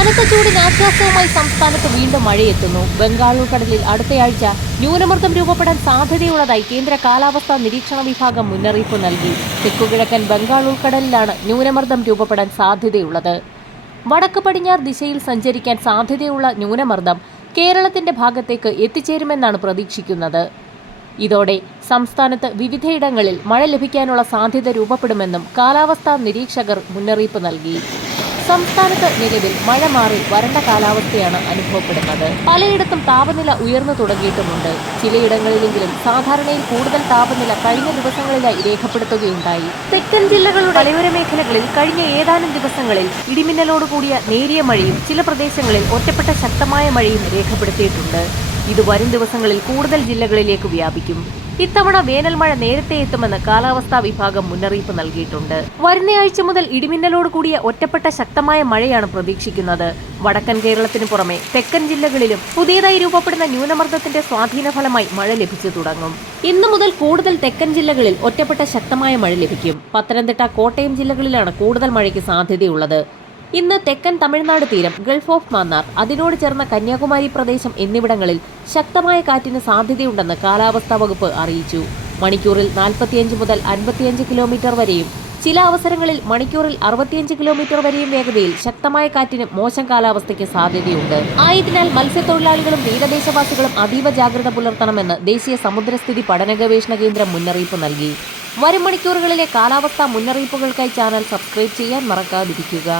കനത്ത ചൂടിന് ആശ്വാസവുമായി സംസ്ഥാനത്ത് വീണ്ടും മഴയെത്തുന്നു. ബംഗാൾ ഉൾക്കടലിൽ അടുത്തയാഴ്ച ന്യൂനമർദ്ദം രൂപപ്പെടാൻ സാധ്യതയുള്ളതായി കേന്ദ്ര കാലാവസ്ഥാ നിരീക്ഷണ വിഭാഗം മുന്നറിയിപ്പ് നൽകി. തെക്കുകിഴക്കൻ ബംഗാൾ ഉൾക്കടലിലാണ് ന്യൂനമർദ്ദം രൂപപ്പെടാൻ സാധ്യതയുള്ളത്. വടക്ക് പടിഞ്ഞാറ് ദിശയിൽ സഞ്ചരിക്കാൻ സാധ്യതയുള്ള ന്യൂനമർദ്ദം കേരളത്തിന്റെ ഭാഗത്തേക്ക് എത്തിച്ചേരുമെന്നാണ് പ്രതീക്ഷിക്കുന്നത്. ഇതോടെ സംസ്ഥാനത്ത് വിവിധയിടങ്ങളിൽ മഴ ലഭിക്കാനുള്ള സാധ്യത രൂപപ്പെടുമെന്നും കാലാവസ്ഥാ നിരീക്ഷകർ മുന്നറിയിപ്പ് നൽകി. സംസ്ഥാനത്ത് നിലവിൽ മഴ മാറി വരണ്ട കാലാവസ്ഥയാണ് അനുഭവപ്പെടുന്നത്. പലയിടത്തും താപനില ഉയർന്നു തുടങ്ങിയിട്ടുമുണ്ട്. ചിലയിടങ്ങളിലെങ്കിലും സാധാരണയിൽ കൂടുതൽ താപനില കഴിഞ്ഞ ദിവസങ്ങളിലായി രേഖപ്പെടുത്തുകയുണ്ടായി. തെക്കൻ ജില്ലകളുടെ മലയോര മേഖലകളിൽ കഴിഞ്ഞ ഏതാനും ദിവസങ്ങളിൽ ഇടിമിന്നലോടുകൂടിയ നേരിയ മഴയും ചില പ്രദേശങ്ങളിൽ ഒറ്റപ്പെട്ട ശക്തമായ മഴയും രേഖപ്പെടുത്തിയിട്ടുണ്ട്. ഇത് വരും ദിവസങ്ങളിൽ കൂടുതൽ ജില്ലകളിലേക്ക് വ്യാപിക്കും. ഇത്തവണ വേനൽ മഴ നേരത്തെ എത്തുമെന്ന് കാലാവസ്ഥാ വിഭാഗം മുന്നറിയിപ്പ് നൽകിയിട്ടുണ്ട്. വരുന്നയാഴ്ച മുതൽ ഇടിമിന്നലോട് കൂടിയ ഒറ്റപ്പെട്ട ശക്തമായ മഴയാണ് പ്രതീക്ഷിക്കുന്നത്. വടക്കൻ കേരളത്തിന് പുറമെ തെക്കൻ ജില്ലകളിലും പുതിയതായി രൂപപ്പെടുന്ന ന്യൂനമർദ്ദത്തിന്റെ സ്വാധീന ഫലമായി മഴ ലഭിച്ചു തുടങ്ങും. ഇന്നു മുതൽ കൂടുതൽ തെക്കൻ ജില്ലകളിൽ ഒറ്റപ്പെട്ട ശക്തമായ മഴ ലഭിക്കും. പത്തനംതിട്ട കോട്ടയം ജില്ലകളിലാണ് കൂടുതൽ മഴയ്ക്ക് സാധ്യതയുള്ളത്. ഇന്ന് തെക്കൻ തമിഴ്നാട് തീരം ഗൾഫ് ഓഫ് മാന്നാർ അതിനോട് ചേർന്ന കന്യാകുമാരി പ്രദേശം എന്നിവിടങ്ങളിൽ ശക്തമായ കാറ്റിന് സാധ്യതയുണ്ടെന്ന് കാലാവസ്ഥാ വകുപ്പ് അറിയിച്ചു. മണിക്കൂറിൽ നാൽപ്പത്തിയഞ്ച് മുതൽ അൻപത്തിയഞ്ച് കിലോമീറ്റർ വരെയും ചില അവസരങ്ങളിൽ മണിക്കൂറിൽ അറുപത്തിയഞ്ച് കിലോമീറ്റർ വരെയും വേഗതയിൽ ശക്തമായ കാറ്റിന് മോശം കാലാവസ്ഥയ്ക്ക് സാധ്യതയുണ്ട്. ആയതിനാൽ മത്സ്യത്തൊഴിലാളികളും തീരദേശവാസികളും അതീവ ജാഗ്രത പുലർത്തണമെന്ന് ദേശീയ സമുദ്രസ്ഥിതി പഠന ഗവേഷണ കേന്ദ്രം മുന്നറിയിപ്പ് നൽകി. വരും മണിക്കൂറുകളിലെ കാലാവസ്ഥാ മുന്നറിയിപ്പുകൾക്കായി ചാനൽ സബ്സ്ക്രൈബ് ചെയ്യാൻ മറക്കാതിരിക്കുക.